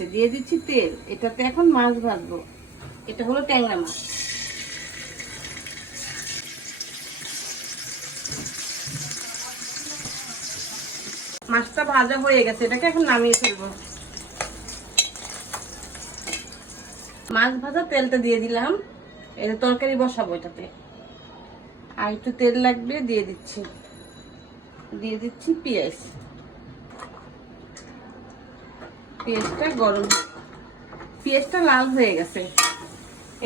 গেছে দিয়ে দিচ্ছি তেল। এটাতে এখন মাছ ভাজবো। এটা হলো ট্যাংরা মাছ। মাছটা ভাজা হয়ে গেছে, এটাকে এখন নামিয়ে ফেলব। মাছ ভাজা তেলটা দিয়ে দিলাম। এটা তরকারি বসাবো এটাতে। আর একটু তেল লাগবে, দিয়ে দিচ্ছি। দিয়ে দিচ্ছি পেঁয়াজ। পেঁয়াজটা গরম পেঁয়াজটা লাল হয়ে গেছে।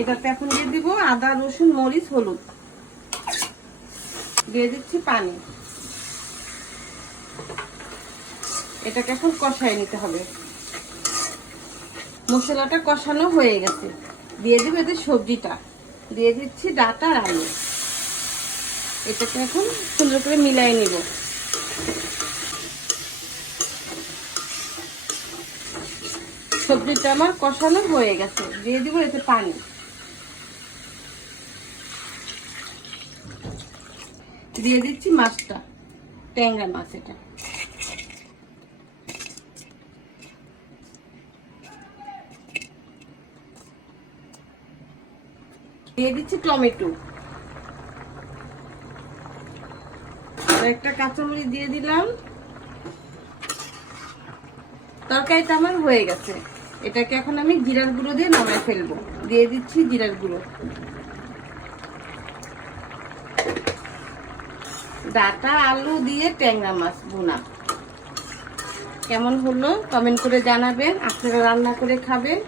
এটাতে এখন দিয়ে দিব আদা, রসুন, মরিচ, হলুদ। দিয়ে দিচ্ছি পানি। এটাকে এখন কষায় নিতে হবে। মশলাটা কষানো হয়ে গেছে। দিয়ে দিব এতে সবজিটা। দিয়ে দিচ্ছি ডাটা আর আলু। এটাকে এখন সুন্দর করে মিলাই নিব। সবজিটা আমার কষানো হয়ে গেছে। দিয়ে দিব এতে পানি। দিয়ে দিচ্ছি মাছটা, ট্যাংরা মাছ এটা। দিয়ে দিচ্ছি টমেটো। একটা কাঁচামরিচ দিয়ে দিলাম। তরকারিটা আমার হয়ে গেছে। এটাকে এখন আমি জিরার গুঁড়ো দিয়ে নামায় ফেলব। দিয়ে দিচ্ছি জিরার গুঁড়ো। ডাটা, আলু দিয়ে ট্যাংরা মাছ বোনা কেমন হলো? কমেন্ট করে জানাবেন। আপনারা রান্না করে খাবেন।